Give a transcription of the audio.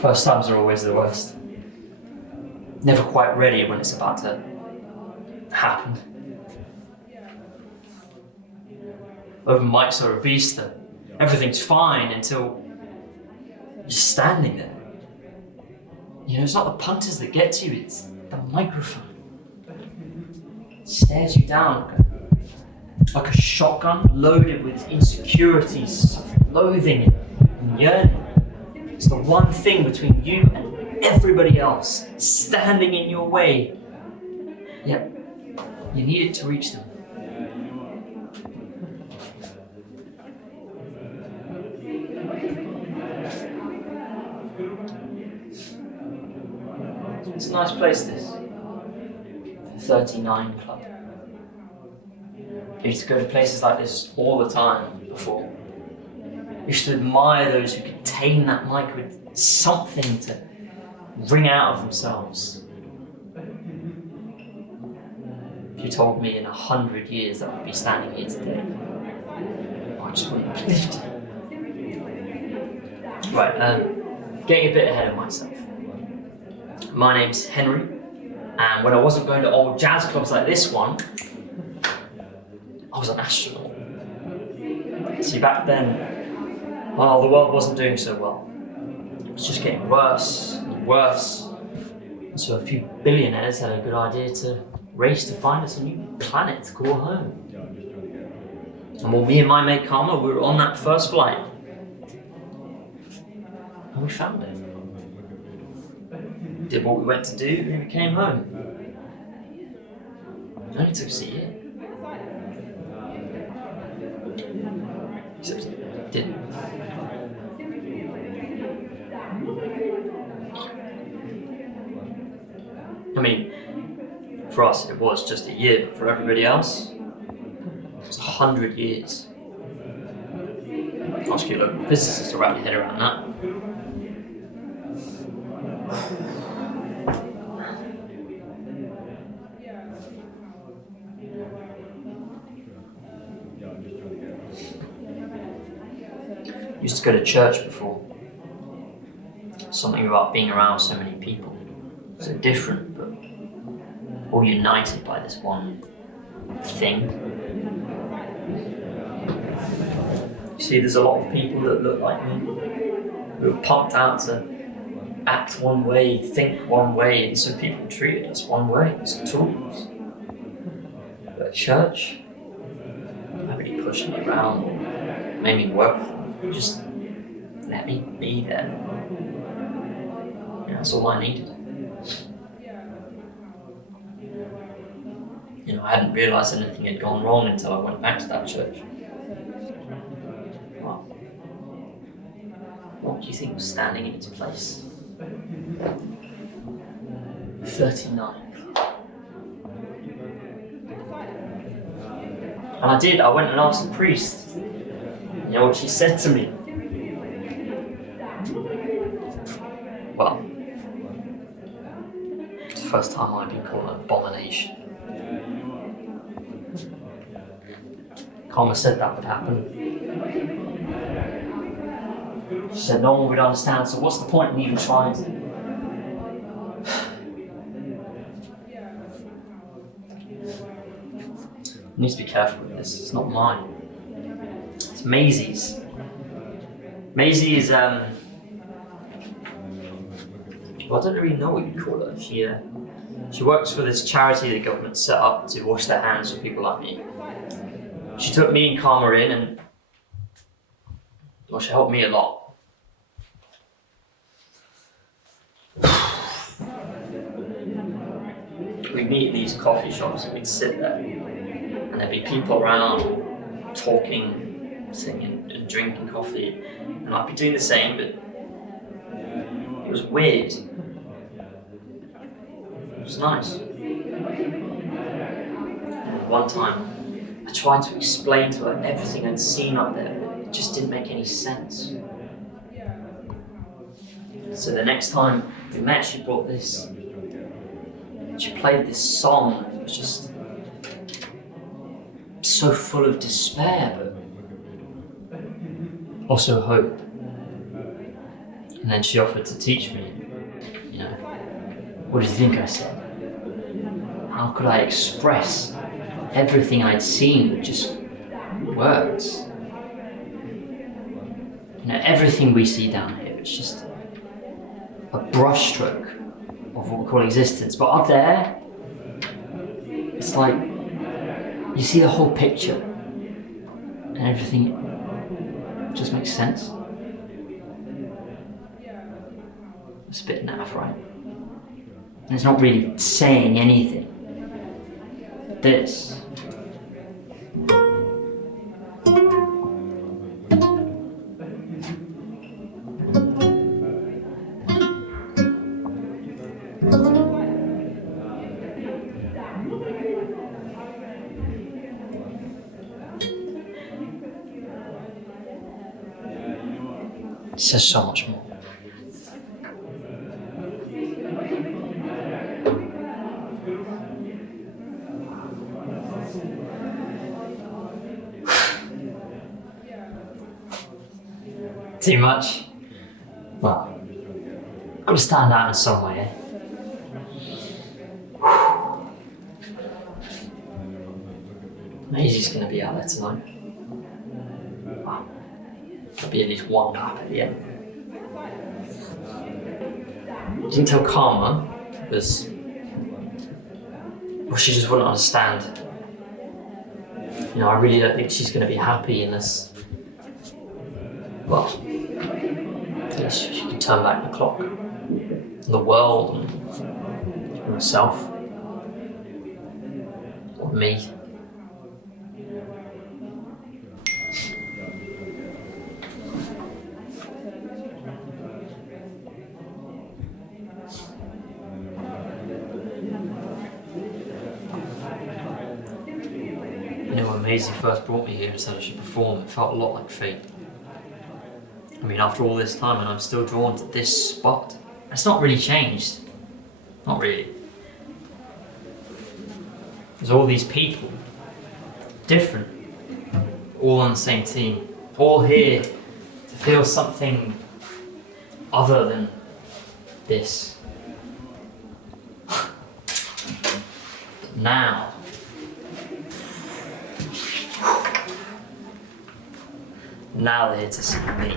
First times are always the worst. Never quite ready when it's about to happen. Open mics are a beast though. Everything's fine until you're standing there. You know, it's not the punters that get to you, it's the microphone. It stares you down like a shotgun loaded with insecurities, self-loathing and yearning. It's the one thing between you and everybody else, standing in your way. Yet, you need it to reach them. It's a nice place, this. The 39 Club. I used to go to places like this all the time before. I used to admire those who could tame that mic with something to wring out of themselves. If you told me in 100 years that I'd be standing here today, I just wouldn't have believed it. Right, getting a bit ahead of myself. My name's Henry, and when I wasn't going to old jazz clubs like this one, I was an astronaut. See, back then, well, the world wasn't doing so well. It was just getting worse and worse. And so a few billionaires had a good idea to race to find us a new planet to call home. And well, me and my mate Karma, we were on that first flight. And we found it. Did what we went to do, and we came home. It only took us a year. Except it didn't. I mean, for us it was just a year, but for everybody else, it was 100 years. Ask your local physicist to wrap your head around that. Used to go to church before. Something about being around so many people. So different, but all united by this one thing. You see, there's a lot of people that look like me, who are pumped out to act one way, think one way, and so people treated us one way, as tools. But at church, nobody pushed me around or made me work for them. Just let me be there. That's all I needed. You know, I hadn't realised anything had gone wrong until I went back to that church. Well, what do you think was standing in its place? 39. And I went and asked the priest. You know what she said to me? Well, it's the first time I've been called an abomination. Karma said that would happen. She said no one would understand, so what's the point in even trying to? I need to be careful with this, it's not mine. It's Maisie's. Maisie is, well, I don't really know what you'd call her. She works for this charity the government set up to wash their hands for people like me. She took me and Karma in and, well, she helped me a lot. We'd meet at these coffee shops and we'd sit there and there'd be people around talking, singing and drinking coffee, and I'd be doing the same, but it was weird. It was nice. And one time, I tried to explain to her everything I'd seen up there, but it just didn't make any sense. So the next time we met, she brought this. She played this song. It was just so full of despair, but also hope. And then she offered to teach me. You know, what do you think I said? How could I express everything I'd seen with just words? You know, everything we see down here, it's just a brushstroke of what we call existence. But up there, it's like you see the whole picture and everything just makes sense. It's a bit naff, right? And it's not really saying anything. This. It says so much more. Too much? Well, got to stand out in some way, Maisie's going to be out there tonight. Well, there'll be at least one cup at the end. Didn't tell Karma because, well, she just wouldn't understand. You know, I really don't think she's going to be happy in this. Well, at least she can turn back the clock. And the world and herself. Or me. You know, when Maisie first brought me here and said I should perform, it felt a lot like fate. I mean, after all this time, and I'm still drawn to this spot. It's not really changed. Not really. There's all these people, different, all on the same team, all here to feel something other than this. Now, they're here to see me.